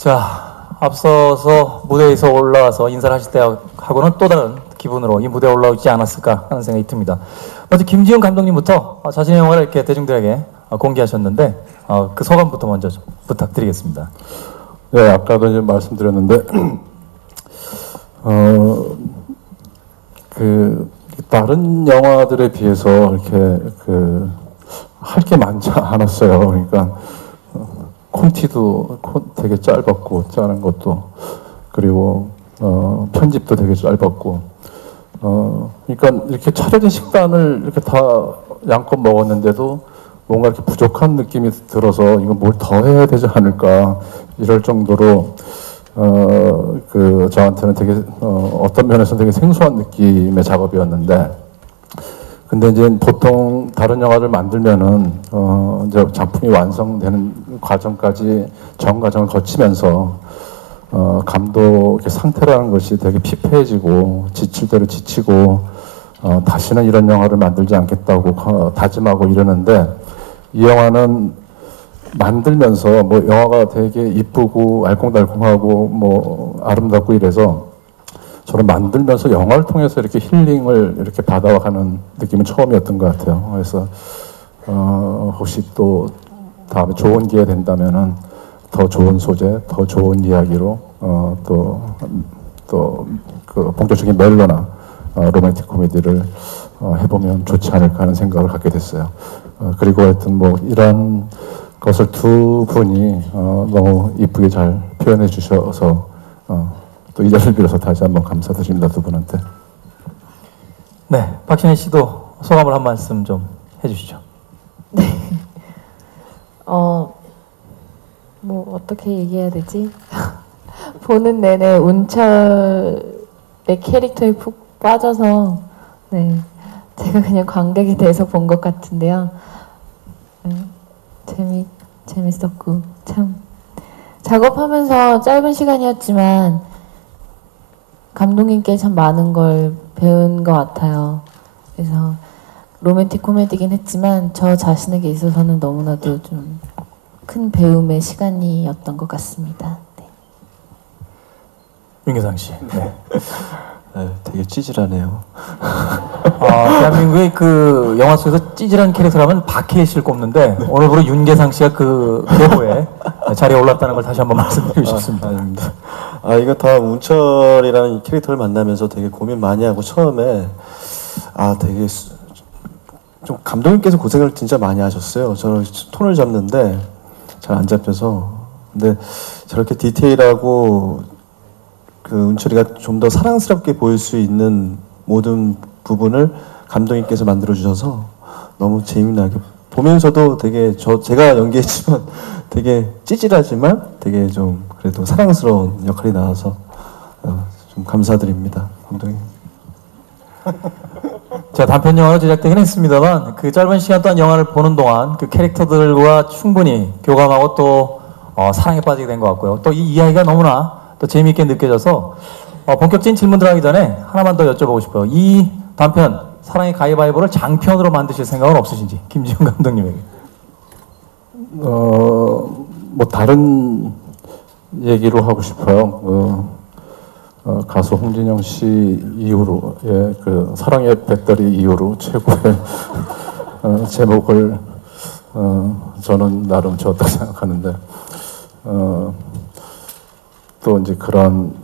자, 앞서서 무대에서 올라와서 인사를 하실 때하고는 또 다른 기분으로 이 무대에 올라오지 않았을까 하는 생각이 듭니다. 먼저 김지훈 감독님부터 자신의 영화를 이렇게 대중들에게 공개하셨는데 그 소감부터 먼저 좀 부탁드리겠습니다. 네, 아까도 이제 말씀드렸는데 다른 영화들에 비해서 이렇게 할 게 많지 않았어요. 그러니까 콘티도 되게 짧았고 짜는 것도, 그리고 편집도 되게 짧았고, 그러니까 이렇게 차려진 식단을 이렇게 다 양껏 먹었는데도 뭔가 이렇게 부족한 느낌이 들어서 이거 뭘 더 해야 되지 않을까 이럴 정도로 저한테는 되게 어떤 면에서 되게 생소한 느낌의 작업이었는데, 근데 이제 보통 다른 영화를 만들면은 이제 작품이 완성되는 과정까지 전 과정을 거치면서 감독의 상태라는 것이 되게 피폐해지고 지칠 대로 지치고 다시는 이런 영화를 만들지 않겠다고 다짐하고 이러는데, 이 영화는 만들면서 뭐 영화가 되게 이쁘고 알콩달콩하고 뭐 아름답고 이래서 저는 만들면서 영화를 통해서 이렇게 힐링을 이렇게 받아가는 느낌은 처음이었던 것 같아요. 그래서 혹시 또 다음에 좋은 기회 된다면은 더 좋은 소재, 더 좋은 이야기로 또 그 본격적인 멜로나 로맨틱 코미디를 해보면 좋지 않을까 하는 생각을 갖게 됐어요. 그리고 하여튼 뭐 이런 것을 두 분이 너무 이쁘게 잘 표현해 주셔서 또 이 자리를 빌어서 다시 한번 감사드립니다, 두 분한테. 네, 박신혜 씨도 소감을 한 말씀 좀 해주시죠. 네. 뭐 어떻게 얘기해야 되지? 보는 내내 운철의 캐릭터에 푹 빠져서 네, 제가 그냥 관객이 돼서 본 것 같은데요. 재밌었고 참 작업하면서 짧은 시간이었지만 감독님께 참 많은 걸 배운 것 같아요. 그래서 로맨틱 코미디긴 했지만 저 자신에게 있어서는 너무나도 좀 큰 배움의 시간이었던 것 같습니다. 네. 윤계상 씨. 네. 네, 되게 찌질하네요. 대한민국의 그 영화 속에서 찌질한 캐릭터라면 박해일 씨를 꼽는데 오늘부로 윤계상 씨가 그 계보에 자리에 올랐다는 걸 다시 한번 말씀드리고 싶습니다. 아닙니다. 이거 다 운철이라는 이 캐릭터를 만나면서 되게 고민 많이 하고 처음에 되게 좀 감독님께서 고생을 진짜 많이 하셨어요. 저는 톤을 잡는데 잘 안 잡혀서. 근데 저렇게 디테일하고 그 운철이가 좀 더 사랑스럽게 보일 수 있는 모든 부분을 감독님께서 만들어 주셔서 너무 재미나게 보면서도 되게 제가 연기했지만 되게 찌질하지만 되게 좀 그래도 사랑스러운 역할이 나와서 좀 감사드립니다, 감독님. 자, 단편 영화로 제작되긴 했습니다만 그 짧은 시간 동안 영화를 보는 동안 그 캐릭터들과 충분히 교감하고 또 사랑에 빠지게 된 것 같고요. 또 이 이야기가 너무나 또 재미있게 느껴져서 본격적인 질문 들어가기 전에 하나만 더 여쭤보고 싶어요. 이 단편 사랑의 가위바위보를 장편으로 만드실 생각은 없으신지, 김지훈 감독님에게. 뭐 다른 얘기로 하고 싶어요. 가수 홍진영 씨 이후로 그 사랑의 배터리 이후로 최고의 제목을 저는 나름 지었다고 생각하는데, 또 이제 그런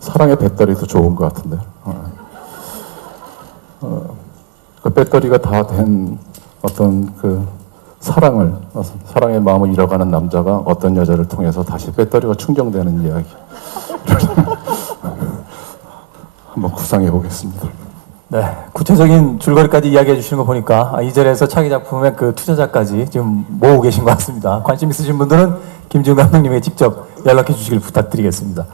사랑의 배터리도 좋은 것 같은데, 그 배터리가 다 된 어떤 그 사랑의 마음을 잃어가는 남자가 어떤 여자를 통해서 다시 배터리가 충전되는 이야기. 한번 구상해 보겠습니다. 네, 구체적인 줄거리까지 이야기해 주시는 거 보니까 이 자리에서 차기 작품의 그 투자자까지 지금 모으고 계신 것 같습니다. 관심 있으신 분들은 김지훈 감독님에게 직접 연락해 주시길 부탁드리겠습니다.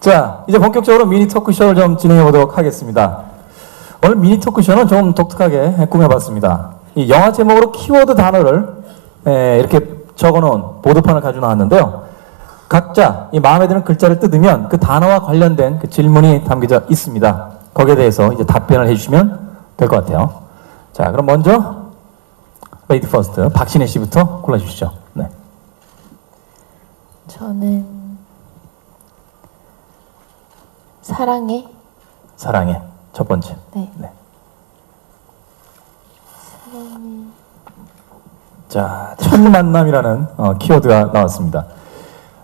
자, 이제 본격적으로 미니 토크쇼를 좀 진행해 보도록 하겠습니다. 오늘 미니 토크쇼는 좀 독특하게 꾸며봤습니다. 이 영화 제목으로 키워드 단어를 이렇게 적어놓은 보드판을 가지고 나왔는데요. 각자 이 마음에 드는 글자를 뜯으면 그 단어와 관련된 그 질문이 담겨져 있습니다. 거기에 대해서 이제 답변을 해주시면 될 것 같아요. 자, 그럼 먼저 레이디 퍼스트 박신혜 씨부터 골라주시죠. 네. 저는 사랑해. 사랑해. 첫 번째. 네. 자, 첫 만남이라는 키워드가 나왔습니다.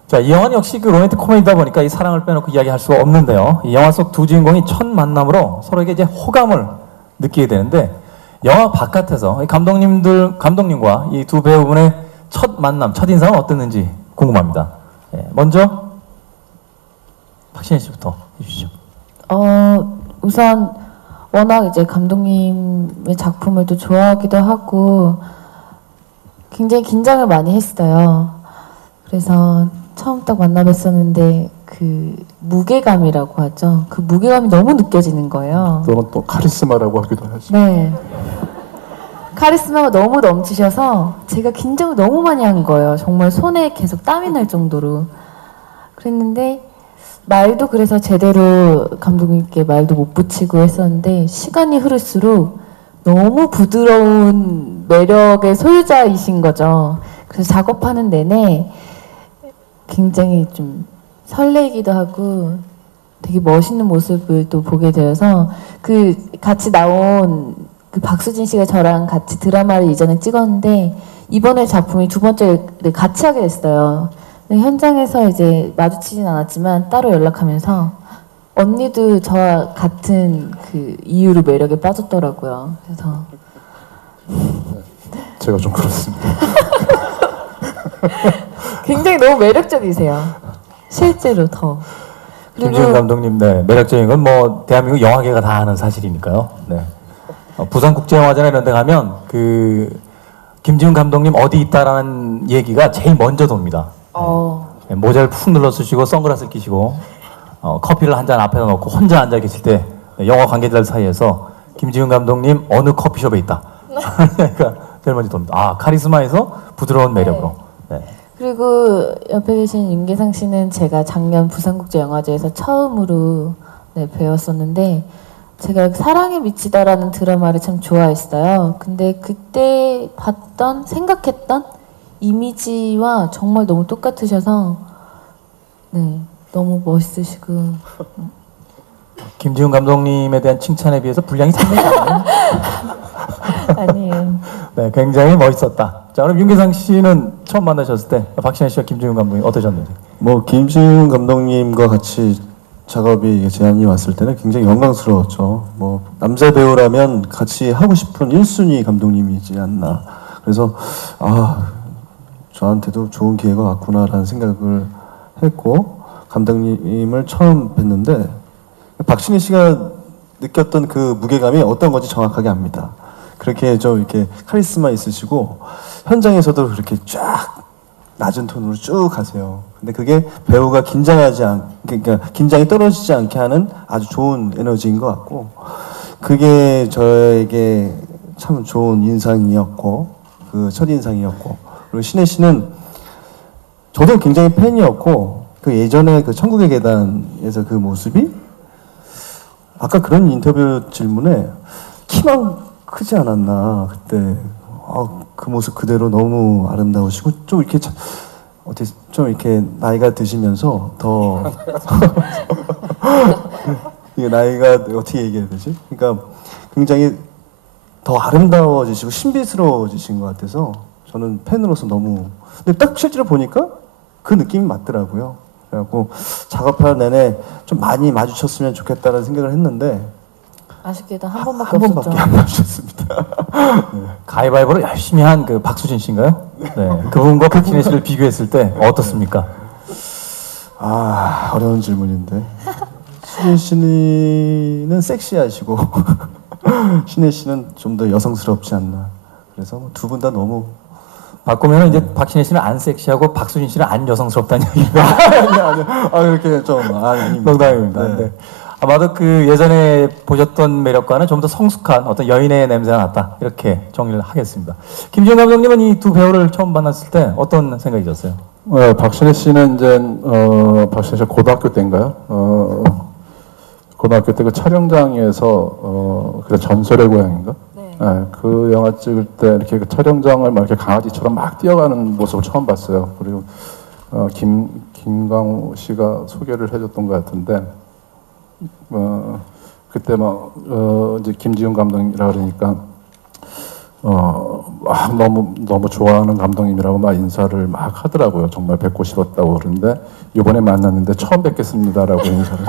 자, 이 영화는 역시 그 로맨틱 코미디다 보니까 이 사랑을 빼놓고 이야기할 수가 없는데요. 이 영화 속 두 주인공이 첫 만남으로 서로에게 이제 호감을 느끼게 되는데, 영화 바깥에서 이 감독님과 이 두 배우분의 첫 만남, 첫 인상은 어땠는지 궁금합니다. 먼저 박신혜 씨부터 해주시죠. 우선 워낙 이제 감독님의 작품을 또 좋아하기도 하고 굉장히 긴장을 많이 했어요. 그래서 처음 딱 만나 뵀었는데 그 무게감이라고 하죠. 그 무게감이 너무 느껴지는 거예요. 또는 또 카리스마라고 하기도 하죠. 네. 카리스마가 너무 넘치셔서 제가 긴장을 너무 많이 한 거예요. 정말 손에 계속 땀이 날 정도로. 그랬는데 말도 그래서 제대로 감독님께 말도 못 붙이고 했었는데 시간이 흐를수록 너무 부드러운 매력의 소유자이신 거죠. 그래서 작업하는 내내 굉장히 좀 설레기도 하고 되게 멋있는 모습을 또 보게 되어서 그 같이 나온 그 박수진 씨가 저랑 같이 드라마를 이전에 찍었는데 이번에 작품이 두 번째를 같이 하게 됐어요. 근데 현장에서 이제 마주치진 않았지만 따로 연락하면서 언니도 저와 같은 그 이유로 매력에 빠졌더라고요. 그래서 제가 좀 그렇습니다. 굉장히 너무 매력적이세요. 실제로 더. 김지훈 감독님, 네, 매력적인 건 뭐 대한민국 영화계가 다 아는 사실이니까요. 네. 부산국제영화제나 이런 데 가면 그 김지훈 감독님 어디 있다라는 얘기가 제일 먼저 돕니다. 네, 모자를 푹 눌러 쓰시고 선글라스 끼시고 커피를 한 잔 앞에다 놓고 혼자 앉아 계실 때 영화 관계자들 사이에서 김지훈 감독님 어느 커피숍에 있다. 그러니까 제일 먼저 돕니다. 아, 카리스마에서 부드러운 매력으로. 네. 그리고 옆에 계신 윤계상 씨는 제가 작년 부산국제영화제에서 처음으로 배웠었는데 제가 사랑에 미치다라는 드라마를 참 좋아했어요. 근데 그때 봤던 생각했던 이미지와 정말 너무 똑같으셔서 네 너무 멋있으시고 김지훈 감독님에 대한 칭찬에 비해서 분량이 상당히 작네요. 아니에요. 네, 굉장히 멋있었다. 자, 그럼 윤계상 씨는 처음 만나셨을 때 박신혜 씨와 김지훈 감독님 어떠셨는지? 뭐 김지훈 감독님과 같이 작업이 제안이 왔을 때는 굉장히 영광스러웠죠. 뭐 남자 배우라면 같이 하고 싶은 1순위 감독님이지 않나. 그래서 저한테도 좋은 기회가 왔구나라는 생각을 했고 감독님을 처음 뵀는데 박신혜 씨가 느꼈던 그 무게감이 어떤 건지 정확하게 압니다. 그렇게 좀 이렇게 카리스마 있으시고 현장에서도 그렇게 쫙 낮은 톤으로 쭉 가세요. 근데 그게 배우가 그러니까 긴장이 떨어지지 않게 하는 아주 좋은 에너지인 것 같고 그게 저에게 참 좋은 인상이었고 그 첫인상이었고 그리고 신혜 씨는 저도 굉장히 팬이었고 그 예전에 그 천국의 계단에서 그 모습이 아까 그런 인터뷰 질문에 키만 크지 않았나 그때 그 모습 그대로 너무 아름다우시고 좀 이렇게 어떻게 좀 이렇게 나이가 드시면서 더 이게 나이가 어떻게 얘기해야 되지? 그러니까 굉장히 더 아름다워지시고 신비스러워지신 것 같아서 저는 팬으로서 너무 근데 딱 실제로 보니까 그 느낌이 맞더라고요. 그래갖고 작업하는 내내 좀 많이 마주쳤으면 좋겠다는 생각을 했는데 아쉽게도 한 번밖에 한 없었죠. 번밖에 안 마주쳤습니다. 가위바위보를 열심히 한 그 박수진 씨인가요? 네. 그분과 박신혜 씨를 비교했을 때 어떻습니까? 어려운 질문인데 수진 씨는 섹시하시고 신혜 씨는 좀 더 여성스럽지 않나. 그래서 두 분 다 너무 바꾸면 이제 박신혜 씨는 안 섹시하고 박수진 씨는 안 여성스럽다는 얘기가 아니 이렇게 좀 아닙니다. 농담입니다. 네. 네. 아마도 그 예전에 보셨던 매력과는 좀 더 성숙한 어떤 여인의 냄새가 났다 이렇게 정리를 하겠습니다. 김지훈 감독님은 이 두 배우를 처음 만났을 때 어떤 생각이 드셨어요? 박신혜 씨는 이제 박신혜 씨가 고등학교 때인가요? 고등학교 때 그 촬영장에서 그 전설의 고향인가? 네, 그 영화 찍을 때 이렇게 그 촬영장을 막 이렇게 강아지처럼 막 뛰어가는 모습을 처음 봤어요. 그리고 김광우 씨가 소개를 해줬던 것 같은데 그때 이제 김지훈 감독이라 그러니까 막 너무 좋아하는 감독님이라고 막 인사를 막 하더라고요. 정말 뵙고 싶었다고 그러는데 이번에 만났는데 처음 뵙겠습니다라고 인사를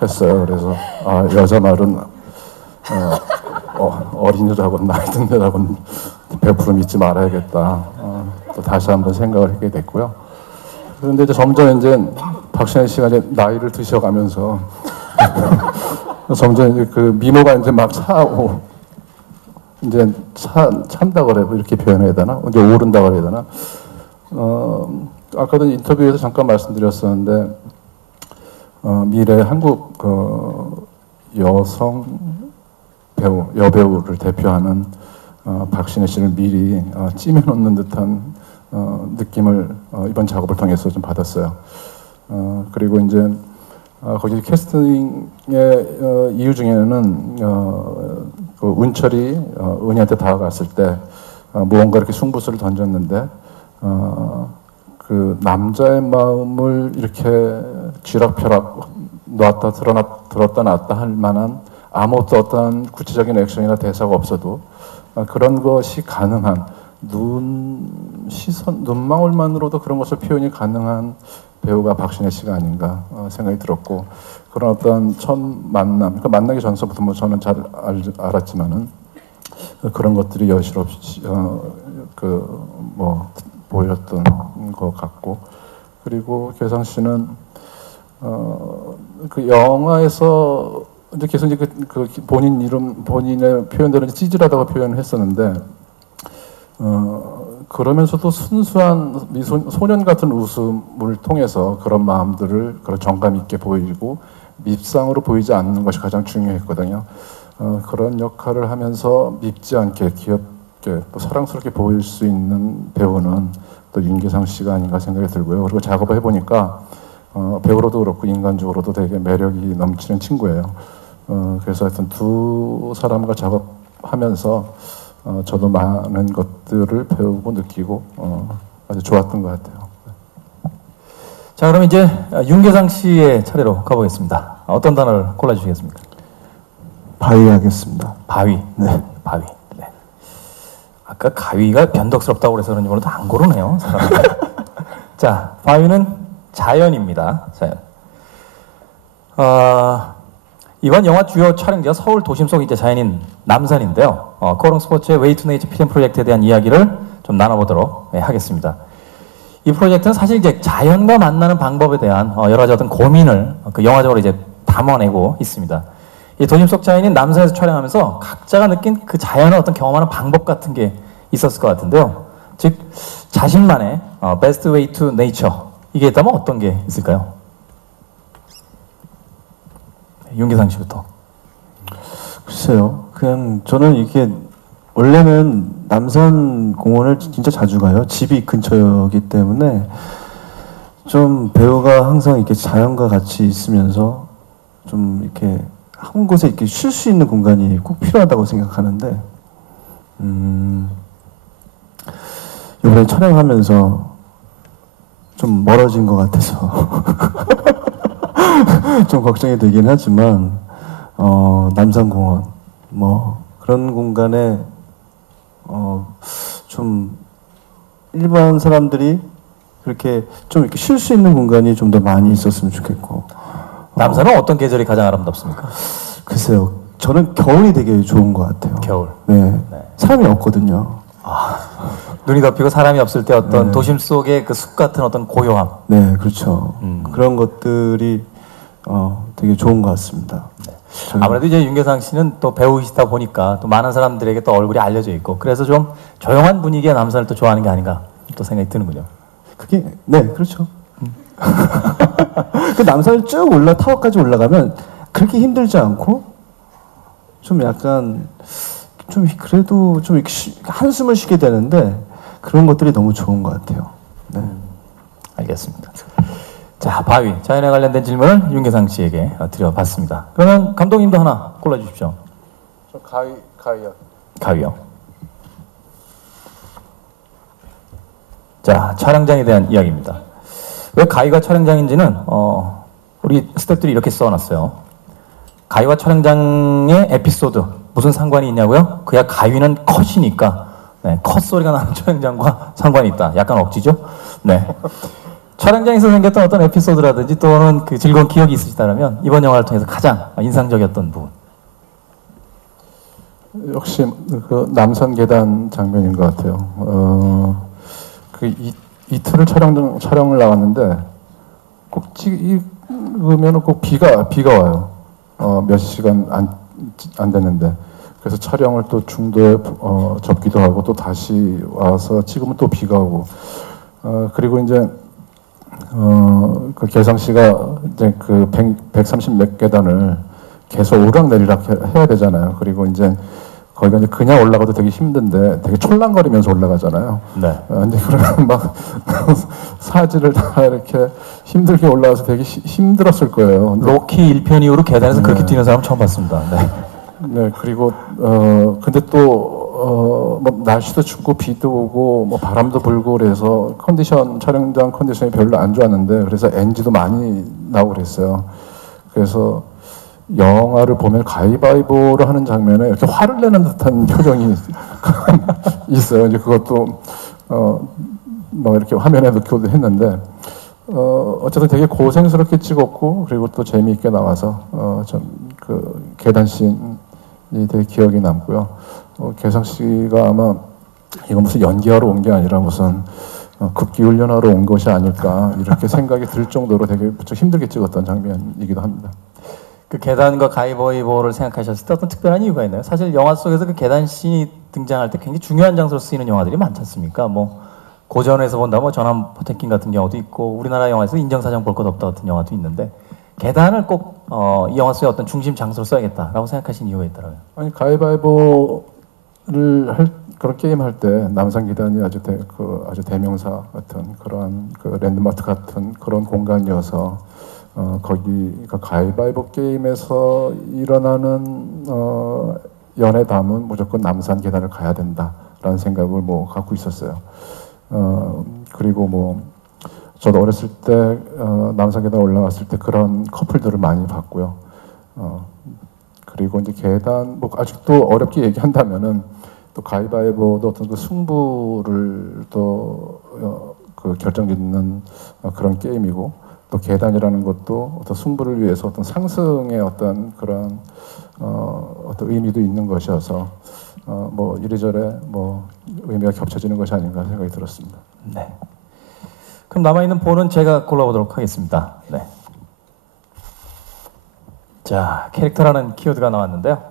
했어요. 그래서 여자 말은 어린이라고 나이 든 데라고는 100% 믿지 말아야겠다. 또 다시 한번 생각을 하게 됐고요. 그런데 이제 점점 이제 박신혜 씨가 이제 나이를 드셔가면서 점점 이제 그 미모가 이제 막 차고 이제 찬다 그래 이렇게 표현해야 되나? 이제 오른다 그래야 되나? 아까도 인터뷰에서 잠깐 말씀드렸었는데 미래 한국 여성 배우 여배우를 대표하는 박신혜 씨를 미리 찜해놓는 듯한 느낌을 이번 작업을 통해서 좀 받았어요. 그리고 이제 거기 캐스팅의 이유 중에는 그 운철이 은희한테 다가갔을 때 무언가 이렇게 승부수를 던졌는데 그 남자의 마음을 이렇게 쥐락펴락 들었다 놨다 할 만한 아무것도 어떤 구체적인 액션이나 대사가 없어도 그런 것이 가능한 눈망울만으로도 그런 것을 표현이 가능한 배우가 박신혜 씨가 아닌가 생각이 들었고 그런 어떤 첫 만남, 그러니까 만나기 전서부터 뭐 저는 잘 알았지만은 그런 것들이 여실없이 보였던 것 같고 그리고 개성 씨는 그 영화에서 이제 계속 이제 그 본인 이름 본인의 표현대로 찌질하다고 표현을 했었는데 그러면서도 순수한 소년 같은 웃음을 통해서 그런 마음들을 그런 정감 있게 보이고 밉상으로 보이지 않는 것이 가장 중요했거든요. 그런 역할을 하면서 밉지 않게 귀엽게 또 사랑스럽게 보일 수 있는 배우는 또 윤계상 씨가 아닌가 생각이 들고요. 그리고 작업을 해보니까 배우로도 그렇고 인간적으로도 되게 매력이 넘치는 친구예요. 그래서 하여튼 두 사람과 작업하면서 저도 많은 것들을 배우고 느끼고 아주 좋았던 것 같아요. 자, 그럼 이제 윤계상 씨의 차례로 가보겠습니다. 어떤 단어를 골라주시겠습니까? 바위 하겠습니다. 바위. 네. 바위. 네. 아까 가위가 변덕스럽다고 그래서 그런지 몰라도 안 고르네요. 자, 바위는 자연입니다. 자연. 이번 영화 주요 촬영지가 서울 도심 속 이제 자연인 남산인데요. 코롱 스포츠의 웨이 투 네이처 필름 프로젝트에 대한 이야기를 좀 나눠보도록 하겠습니다. 이 프로젝트는 사실 이제 자연과 만나는 방법에 대한 여러 가지 어떤 고민을 그 영화적으로 이제 담아내고 있습니다. 이 도심 속 자연인 남산에서 촬영하면서 각자가 느낀 그 자연을 어떤 경험하는 방법 같은 게 있었을 것 같은데요. 즉 자신만의 베스트 웨이 투 네이처 이게 있다면 어떤 게 있을까요? 윤계상 씨부터. 글쎄요. 그냥 저는 이게 원래는 남산 공원을 진짜 자주 가요. 집이 근처이기 때문에 좀 배우가 항상 이렇게 자연과 같이 있으면서 좀 이렇게 한 곳에 이렇게 쉴 수 있는 공간이 꼭 필요하다고 생각하는데 이번에 촬영하면서 좀 멀어진 것 같아서 좀 걱정이 되긴 하지만 남산공원 뭐 그런 공간에 좀 일반 사람들이 그렇게 좀 이렇게 쉴 수 있는 공간이 좀 더 많이 있었으면 좋겠고. 남산은 어떤 계절이 가장 아름답습니까? 글쎄요, 저는 겨울이 되게 좋은 것 같아요. 겨울. 네, 네. 사람이 없거든요. 눈이 덮이고 사람이 없을 때 어떤 네. 도심 속의 그 숲 같은 어떤 고요함. 네, 그렇죠. 그런 것들이 되게 좋은 것 같습니다. 네. 아무래도 이제 윤계상 씨는 또 배우이시다 보니까 또 많은 사람들에게 또 얼굴이 알려져 있고 그래서 좀 조용한 분위기의 남산을 또 좋아하는 게 아닌가 또 생각이 드는군요. 그게 네, 그렇죠. 그 남산을 쭉 타워까지 올라가면 그렇게 힘들지 않고 좀 약간 좀 그래도 좀 이렇게 한숨을 쉬게 되는데 그런 것들이 너무 좋은 것 같아요. 네. 알겠습니다. 자, 바위. 자연에 관련된 질문을 윤계상 씨에게 드려봤습니다. 그러면 감독님도 하나 골라주십시오. 저 가위요. 가위요. 자, 촬영장에 대한 이야기입니다. 왜 가위가 촬영장인지는 우리 스태프들이 이렇게 써놨어요. 가위와 촬영장의 에피소드 무슨 상관이 있냐고요? 그야 가위는 컷이니까 네, 컷 소리가 나는 촬영장과 상관이 있다. 약간 억지죠? 네. 촬영장에서 생겼던 어떤 에피소드라든지 또는 그 즐거운 기억이 있으시다면 이번 영화를 통해서 가장 인상적이었던 부분. 역시 그 남산 계단 장면인 것 같아요. 그 이틀을 촬영을 나갔는데 꼭 찍으면 꼭 비가 와요. 몇 시간 안 됐는데 그래서 촬영을 또 중도에 접기도 하고 또 다시 와서 찍으면 또 비가 오고 그리고 이제 그 개성 씨가 이제 그 130 몇 계단을 계속 오락내리락 해야 되잖아요. 그리고 이제 거기가 이제 그냥 올라가도 되게 힘든데 되게 촐랑거리면서 올라가잖아요. 네. 근데 그러면 막 사지를 다 이렇게 힘들게 올라와서 되게 힘들었을 거예요. 로키 1편 이후로 계단에서 네. 그렇게 뛰는 사람 처음 봤습니다. 네. 네, 그리고 근데 또 뭐 날씨도 춥고 비도 오고 뭐 바람도 불고 그래서 촬영장 컨디션이 별로 안 좋았는데 그래서 NG도 많이 나오고 그랬어요. 그래서 영화를 보면 가위바위보를 하는 장면에 이렇게 화를 내는 듯한 표정이 있어요. 이제 그것도 뭐 이렇게 화면에 넣기도 했는데 어쨌든 되게 고생스럽게 찍었고 그리고 또 재미있게 나와서 좀 그 계단 씬이 되게 기억이 남고요. 개성 씨가 아마 이거 무슨 연기하러 온 게 아니라 무슨 극기 훈련하러 온 것이 아닐까 이렇게 생각이 들 정도로 되게 무척 힘들게 찍었던 장면이기도 합니다. 그 계단과 가위바위보를 생각하셨을 때 어떤 특별한 이유가 있나요? 사실 영화 속에서 그 계단 씬이 등장할 때 굉장히 중요한 장소로 쓰이는 영화들이 많지 않습니까? 뭐 고전에서 본다면 전함 포텐킨 같은 경우도 있고 우리나라 영화에서 인정사정 볼 것 없다 같은 영화도 있는데 계단을 꼭 이 영화 속의 어떤 중심 장소로 써야겠다라고 생각하신 이유가 있더라고요. 아니 가위바위보를 그런 게임 할 때 남산 계단이 아주 대명사 같은 그런 그 랜드마크 같은 그런 공간이어서 거기가 가위바위보 게임에서 일어나는 연애담은 무조건 남산 계단을 가야 된다라는 생각을 뭐 갖고 있었어요. 그리고 뭐 저도 어렸을 때 남산 계단 올라갔을 때 그런 커플들을 많이 봤고요. 그리고 이제 계단 뭐 아직도 어렵게 얘기한다면은 또 가위바위보도 어떤 그 승부를 또 그 결정짓는 그런 게임이고 또 계단이라는 것도 어떤 승부를 위해서 어떤 상승의 어떤 그런 어떤 의미도 있는 것이어서 뭐 이래저래 뭐 의미가 겹쳐지는 것이 아닌가 생각이 들었습니다. 네. 그럼 남아있는 본은 제가 골라보도록 하겠습니다. 네. 자, 캐릭터라는 키워드가 나왔는데요.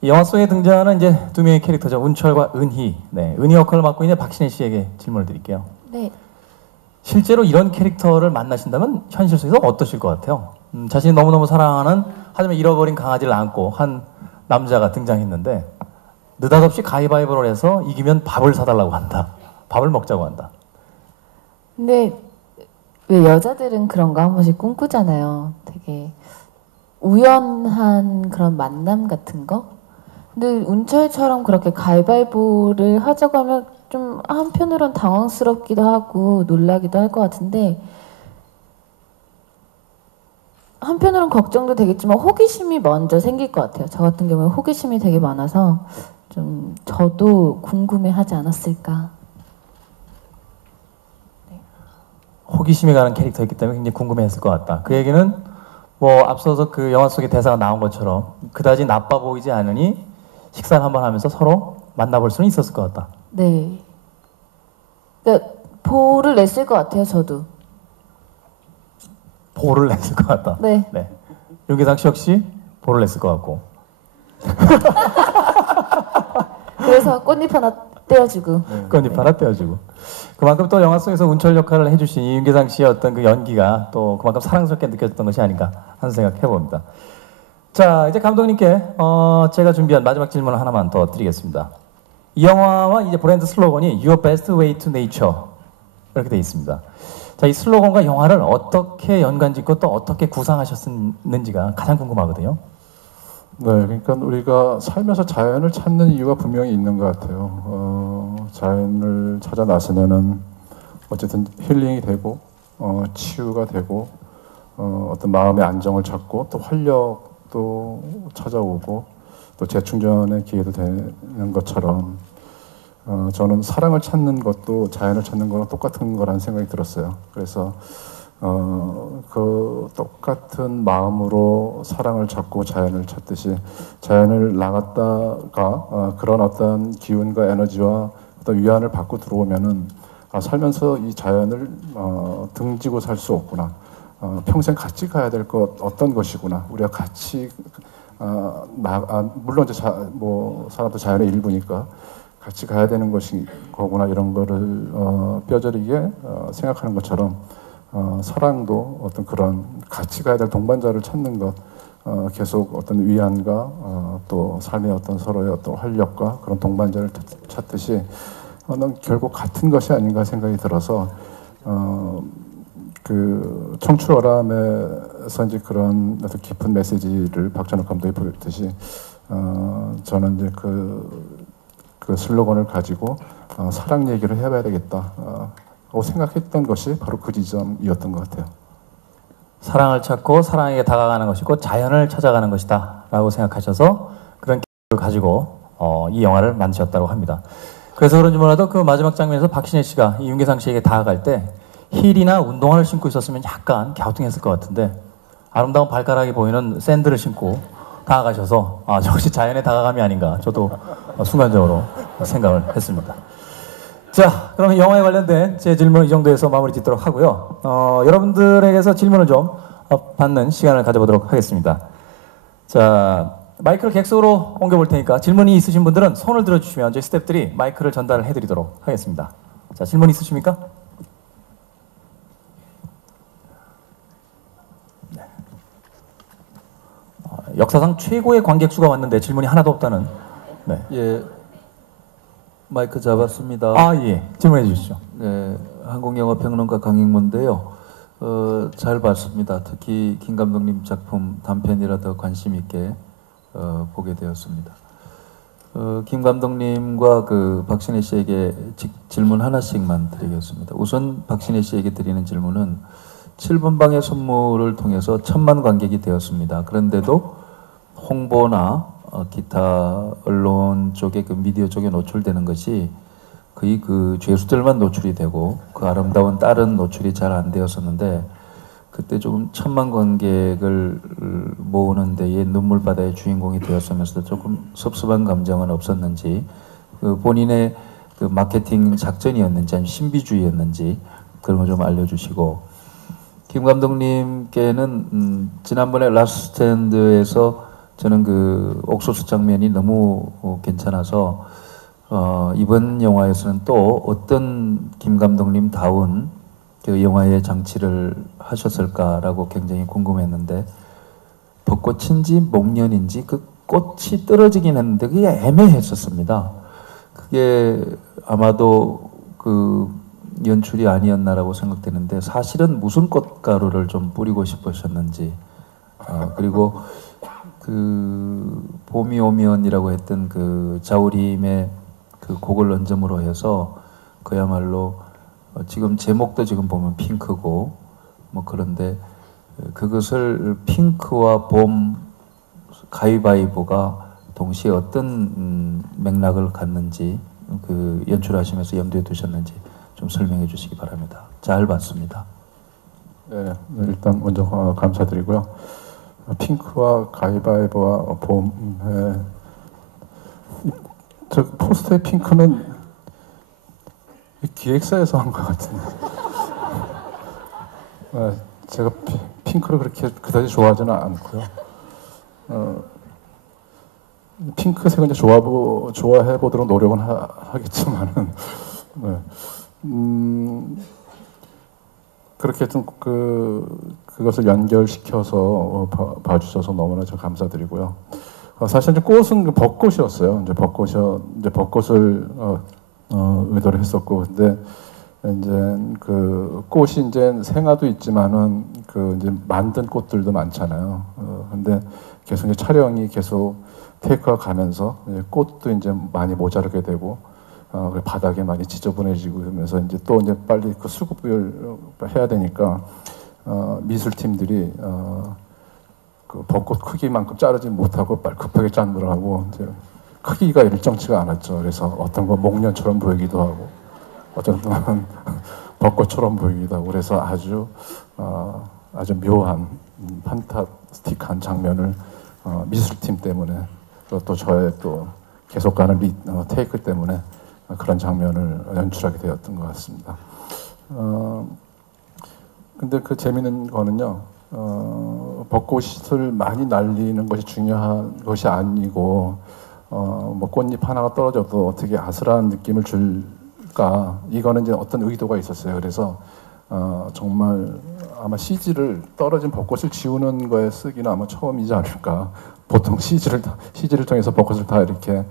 이 영화 속에 등장하는 이제 두 명의 캐릭터죠. 운철과 은희. 네, 은희 역할을 맡고 있는 박신혜 씨에게 질문을 드릴게요. 네. 실제로 이런 캐릭터를 만나신다면 현실 속에서 어떠실 것 같아요? 자신이 너무너무 사랑하는 하지만 잃어버린 강아지를 안고 한 남자가 등장했는데 느닷없이 가위바위보를 해서 이기면 밥을 사달라고 한다. 밥을 먹자고 한다. 근데 왜 여자들은 그런 거 한 번씩 꿈꾸잖아요. 되게 우연한 그런 만남 같은 거. 근데 운철처럼 그렇게 가위바위보를 하자고 하면 좀 한편으론 당황스럽기도 하고 놀라기도 할 것 같은데 한편으론 걱정도 되겠지만 호기심이 먼저 생길 것 같아요. 저 같은 경우에 호기심이 되게 많아서 좀 저도 궁금해하지 않았을까. 호기심이 가는 캐릭터였기 때문에 굉장히 궁금해했을 것 같다. 그 얘기는 뭐 앞서서 그 영화 속에 대사가 나온 것처럼 그다지 나빠 보이지 않으니 식사를 한번 하면서 서로 만나볼 수는 있었을 것 같다. 네. 그러니까 보를 냈을 것 같아요. 저도. 보를 냈을 것 같다. 네. 네. 윤계상 씨 역시 보를 냈을 것 같고. 그래서 꽃잎 하나 떼어주고. 꽃잎 하나 떼어주고. 그만큼 또 영화 속에서 운철 역할을 해주신 이 윤계상 씨의 어떤 그 연기가 또 그만큼 사랑스럽게 느껴졌던 것이 아닌가 하는 생각 해봅니다. 자, 이제 감독님께 제가 준비한 마지막 질문을 하나만 더 드리겠습니다. 이 영화와 이제 브랜드 슬로건이 Your Best Way to Nature 이렇게 되어 있습니다. 자, 이 슬로건과 영화를 어떻게 연관짓고 또 어떻게 구상하셨는지가 가장 궁금하거든요. 네, 그러니까 우리가 살면서 자연을 찾는 이유가 분명히 있는 것 같아요. 자연을 찾아 나서면은 어쨌든 힐링이 되고 치유가 되고 어떤 마음의 안정을 찾고 또 활력도 찾아오고 또 재충전의 기회도 되는 것처럼 저는 사랑을 찾는 것도 자연을 찾는 거랑 똑같은 거라는 생각이 들었어요. 그래서 그 똑같은 마음으로 사랑을 찾고 자연을 찾듯이 자연을 나갔다가 그런 어떤 기운과 에너지와 어떤 위안을 받고 들어오면은 살면서 이 자연을 등지고 살 수 없구나. 평생 같이 가야 될 것 어떤 것이구나. 우리가 같이 물론 이제 사람도 자연의 일부니까 같이 가야 되는 것이 거구나 이런 거를 뼈저리게 생각하는 것처럼 사랑도 어떤 그런 같이 가야 될 동반자를 찾는 것 계속 어떤 위안과 또 삶의 어떤 서로의 어떤 활력과 그런 동반자를 찾듯이 난 결국 같은 것이 아닌가 생각이 들어서 그 청출어람에서 이제 그런 어떤 깊은 메시지를 박찬욱 감독이 보였듯이 저는 이제 그 슬로건을 가지고 사랑 얘기를 해봐야 되겠다 하고 생각했던 것이 바로 그 지점이었던 것 같아요. 사랑을 찾고 사랑에게 다가가는 것이고 자연을 찾아가는 것이다 라고 생각하셔서 그런 기억을 가지고 이 영화를 만드셨다고 합니다. 그래서 그런지 몰라도 그 마지막 장면에서 박신혜 씨가 이 윤계상 씨에게 다가갈 때 힐이나 운동화를 신고 있었으면 약간 갸우뚱했을 것 같은데 아름다운 발가락이 보이는 샌들을 신고 다가가셔서 저것이 자연의 다가감이 아닌가 저도 순간적으로 생각을 했습니다. 자, 그러면 영화에 관련된 제 질문 이 정도에서 마무리 짓도록 하고요. 여러분들에게서 질문을 좀 받는 시간을 가져보도록 하겠습니다. 자, 마이크를 객석으로 옮겨볼 테니까 질문이 있으신 분들은 손을 들어주시면 저희 스태프들이 마이크를 전달을 해드리도록 하겠습니다. 자, 질문 있으십니까? 네. 역사상 최고의 관객 수가 왔는데 질문이 하나도 없다는. 네. 예, 마이크 잡았습니다. 예. 질문해 주시죠. 네, 한국영화평론가 강익문인데요. 잘 봤습니다. 특히 김 감독님 작품 단편이라 더 관심 있게 보게 되었습니다. 김 감독님과 그 박신혜 씨에게 질문 하나씩만 드리겠습니다. 우선 박신혜 씨에게 드리는 질문은 7번 방의 선물을 통해서 1000만 관객이 되었습니다. 그런데도 홍보나 기타 언론 쪽에 그 미디어 쪽에 노출되는 것이 거의 그 죄수들만 노출이 되고 그 아름다운 딸은 노출이 잘 안 되었었는데 그때 조금 1000만 관객을 모으는 데에 눈물바다의 주인공이 되었으면서도 조금 섭섭한 감정은 없었는지 그 본인의 그 마케팅 작전이었는지 아니면 신비주의였는지 그런 거 좀 알려주시고 김 감독님께는 지난번에 라스트 스탠드에서 저는 그 옥수수 장면이 너무 괜찮아서 이번 영화에서는 또 어떤 김 감독님 다운 그 영화의 장치를 하셨을까라고 굉장히 궁금했는데 벚꽃인지 목련인지 그 꽃이 떨어지긴 했는데 그게 애매했었습니다. 그게 아마도 그 연출이 아니었나라고 생각되는데 사실은 무슨 꽃가루를 좀 뿌리고 싶으셨는지 그리고 그 봄이 오면이라고 했던 그 자우림의 그 곡을 언점으로 해서 그야말로 지금 제목도 지금 보면 핑크고 뭐 그런데 그것을 핑크와 봄 가위바위보가 동시에 어떤 맥락을 갖는지 그 연출하시면서 염두에 두셨는지 좀 설명해 주시기 바랍니다. 잘 봤습니다. 네, 일단 먼저 감사드리고요. 핑크와 가위바위보와 봄, 저 포스터의 핑크는 기획사에서 한 것 같은데. 제가 핑크를 그렇게 그다지 좋아하지는 않고요. 핑크색은 이제 좋아해 보도록 노력은 하겠지만은, 네. 그렇게 좀 그것을 연결시켜서 봐주셔서 너무나 저 감사드리고요. 사실 이제 꽃은 벚꽃이었어요. 이제 벚꽃을 의도를 했었고, 근데 이제 그 꽃이 이제 생화도 있지만은 그 이제 만든 꽃들도 많잖아요. 근데 계속 이제 촬영이 계속 테이크가 가면서 이제 꽃도 이제 많이 모자르게 되고, 그 바닥에 많이 지저분해지고 그러면서 이제 또 이제 빨리 그 수급을 해야 되니까 미술팀들이 그 벚꽃 크기만큼 자르지 못하고 빨리 급하게 자르더라고. 이제 크기가 일정치가 않았죠. 그래서 어떤 건 목련처럼 보이기도 하고 어떤 건 벚꽃처럼 보이기도 하고 그래서 아주 묘한 판타스틱한 장면을 미술팀 때문에 또 저의 또 계속 가는 테이크 때문에 그런 장면을 연출하게 되었던 것 같습니다. 근데 그 재미있는 거는요, 벚꽃을 많이 날리는 것이 중요한 것이 아니고, 뭐 꽃잎 하나가 떨어져도 어떻게 아슬한 느낌을 줄까? 이거는 이제 어떤 의도가 있었어요. 그래서 정말 아마 CG를 떨어진 벚꽃을 지우는 거에 쓰기는 아마 처음이지 않을까. 보통 CG를 통해서 벚꽃을 다 이렇게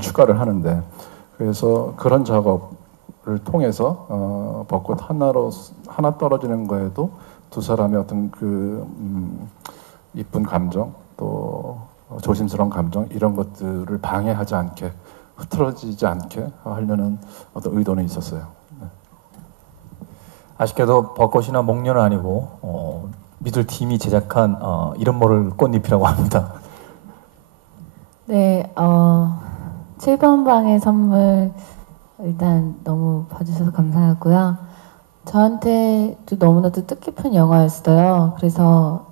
추가를 하는데, 그래서 그런 작업을 통해서 벚꽃 하나 떨어지는 거에도 두 사람의 어떤 그 이쁜 감정 또 조심스러운 감정 이런 것들을 방해하지 않게 흐트러지지 않게 하려는 어떤 의도는 있었어요. 네. 아쉽게도 벚꽃이나 목련은 아니고 미술 팀이 제작한 이름 모를 꽃잎이라고 합니다. 네, 7번 방의 선물 일단 너무 봐주셔서 감사하고요. 저한테도 너무나도 뜻깊은 영화였어요. 그래서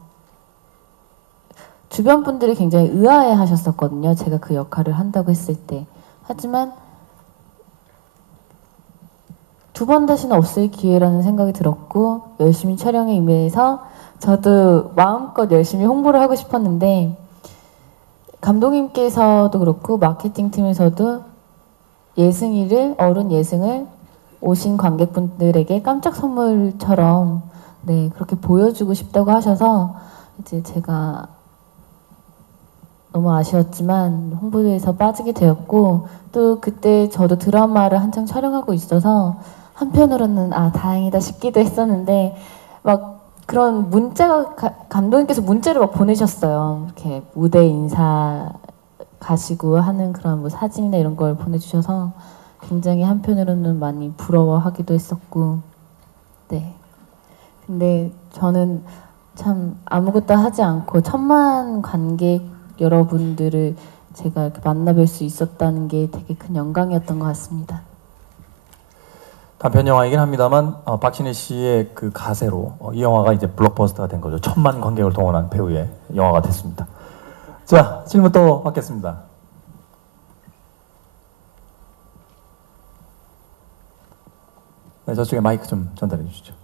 주변 분들이 굉장히 의아해 하셨었거든요. 제가 그 역할을 한다고 했을 때. 하지만 두 번 다시는 없을 기회라는 생각이 들었고 열심히 촬영에 임해서 저도 마음껏 열심히 홍보를 하고 싶었는데 감독님께서도 그렇고 마케팅 팀에서도 어른 예승을 오신 관객분들에게 깜짝 선물처럼 네 그렇게 보여주고 싶다고 하셔서 이제 제가 너무 아쉬웠지만 홍보에서 빠지게 되었고 또 그때 저도 드라마를 한창 촬영하고 있어서 한편으로는 다행이다 싶기도 했었는데 막 그런 문자가 감독님께서 문자를 막 보내셨어요. 이렇게 무대 인사 가시고 하는 그런 뭐 사진이나 이런 걸 보내주셔서 굉장히 한편으로는 많이 부러워하기도 했었고 네. 근데 저는 참 아무것도 하지 않고 1000만 관객 여러분들을 제가 이렇게 만나뵐 수 있었다는 게 되게 큰 영광이었던 것 같습니다. 단편 영화이긴 합니다만 박신혜 씨의 그 가세로 이 영화가 이제 블록버스터가 된 거죠. 1000만 관객을 동원한 배우의 영화가 됐습니다. 자, 질문 또 받겠습니다. 네, 저쪽에 마이크 좀 전달해 주시죠.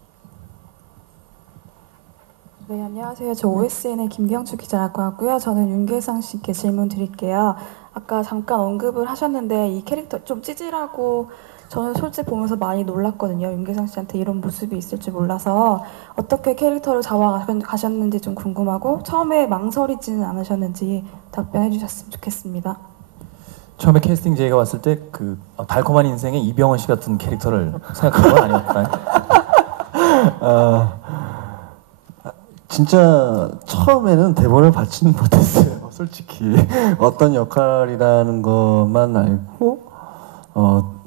네, 안녕하세요. 저 OSN의 김경주 기자라고 하고요. 저는 윤계상 씨께 질문 드릴게요. 아까 잠깐 언급을 하셨는데 이 캐릭터 좀 찌질하고 저는 솔직히 보면서 많이 놀랐거든요. 윤계상 씨한테 이런 모습이 있을 줄 몰라서 어떻게 캐릭터를 잡아가셨는지 좀 궁금하고 처음에 망설이지는 않으셨는지 답변해 주셨으면 좋겠습니다. 처음에 캐스팅 제의가 왔을 때 그 달콤한 인생의 이병헌 씨 같은 캐릭터를 생각한 건 아니었나요? 진짜 처음에는 대본을 받지는 못했어요. 솔직히 어떤 역할이라는 것만 알고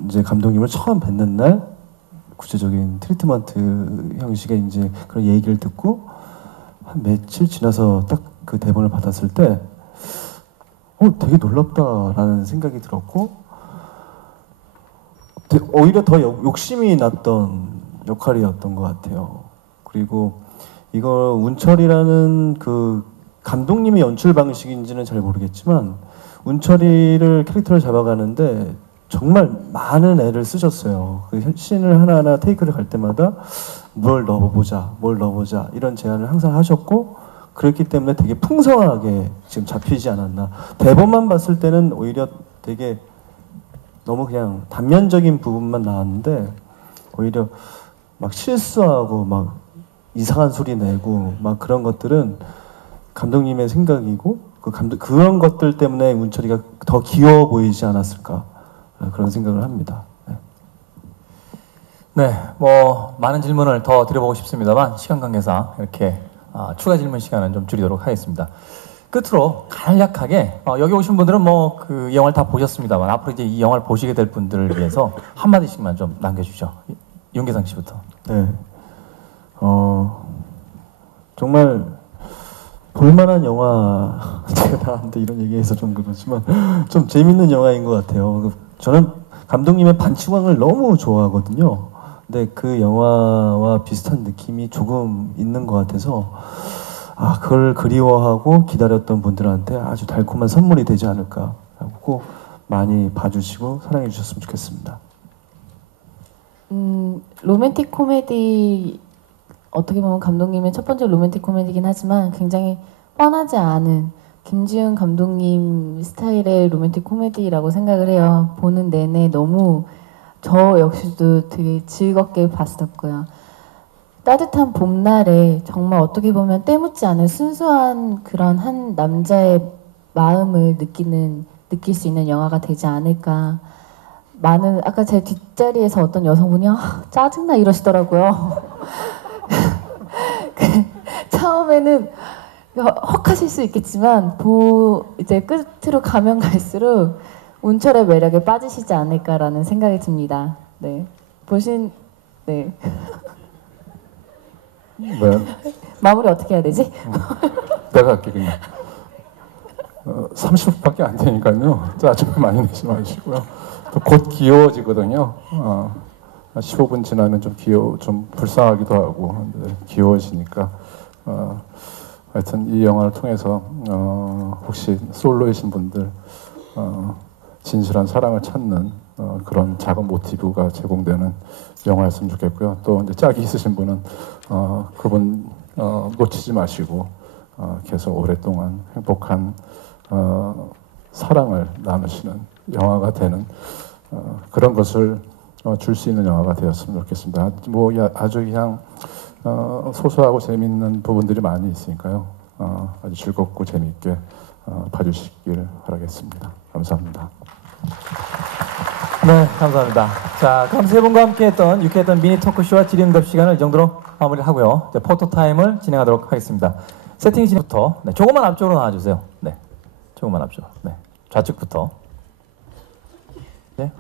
이제 감독님을 처음 뵙는 날 구체적인 트리트먼트 형식의 이제 그런 얘기를 듣고 한 며칠 지나서 딱 그 대본을 받았을 때 되게 놀랍다라는 생각이 들었고 오히려 더 욕심이 났던 역할이었던 것 같아요. 그리고 이거 운철이라는 그 감독님의 연출 방식인지는 잘 모르겠지만 운철이를 캐릭터를 잡아가는데 정말 많은 애를 쓰셨어요. 그 씬을 하나하나 테이크를 갈 때마다 뭘 넣어보자 이런 제안을 항상 하셨고 그렇기 때문에 되게 풍성하게 지금 잡히지 않았나. 대본만 봤을 때는 오히려 되게 너무 그냥 단면적인 부분만 나왔는데 오히려 막 실수하고 막 이상한 소리 내고 막 그런 것들은 감독님의 생각이고 그런 것들 때문에 운철이가 더 귀여워 보이지 않았을까 그런 생각을 합니다. 네, 뭐 많은 질문을 더 드려보고 싶습니다만 시간 관계상 이렇게 추가 질문 시간은 좀 줄이도록 하겠습니다. 끝으로 간략하게 여기 오신 분들은 뭐 그 영화를 다 보셨습니다만 앞으로 이제 이 영화를 보시게 될 분들을 위해서 한 마디씩만 좀 남겨주죠. 윤계상 씨부터. 네. 정말 볼만한 영화 제가 나한테 이런 얘기해서 좀 그렇지만 좀 재밌는 영화인 것 같아요. 저는 감독님의 반치광을 너무 좋아하거든요. 근데 그 영화와 비슷한 느낌이 조금 있는 것 같아서 그걸 그리워하고 기다렸던 분들한테 아주 달콤한 선물이 되지 않을까 하고 많이 봐주시고 사랑해 주셨으면 좋겠습니다. 로맨틱 코미디 어떻게 보면 감독님의 첫 번째 로맨틱 코미디이긴 하지만 굉장히 뻔하지 않은 김지훈 감독님 스타일의 로맨틱 코미디라고 생각을 해요. 보는 내내 너무 저 역시도 되게 즐겁게 봤었고요. 따뜻한 봄날에 정말 어떻게 보면 때묻지 않은 순수한 그런 한 남자의 마음을 느낄 수 있는 영화가 되지 않을까. 많은 아까 제 뒷자리에서 어떤 여성분이 짜증나 이러시더라고요. 처음에는 헉하실 수 있겠지만 이제 끝으로 가면 갈수록 운철의 매력에 빠지시지 않을까라는 생각이 듭니다. 네, 네. 네. 마무리 어떻게 해야 되지? 내가 할게 그냥. 30분밖에 안 되니까요. 짜증 많이 내지 마시고요. 또 곧 귀여워지거든요. 15분 지나면 좀 불쌍하기도 하고 귀여워지니까. 하여튼 이 영화를 통해서 혹시 솔로이신 분들 진실한 사랑을 찾는 그런 작은 모티브가 제공되는 영화였으면 좋겠고요. 또 이제 짝이 있으신 분은 그분 놓치지 마시고 계속 오랫동안 행복한 사랑을 나누시는 영화가 되는 그런 것을 줄 수 있는 영화가 되었으면 좋겠습니다. 아주 그냥 소소하고 재미있는 부분들이 많이 있으니까요. 아주 즐겁고 재미있게 봐주시길 바라겠습니다. 감사합니다. 네, 감사합니다. 자, 그럼 세 분과 함께했던 유쾌했던 미니 토크쇼와 지림답 시간을 이 정도로 마무리하고요. 이제 포토타임을 진행하도록 하겠습니다. 세팅 진부터 조금만 앞쪽으로 나와주세요. 네, 조금만 앞쪽. 네, 좌측부터. 네.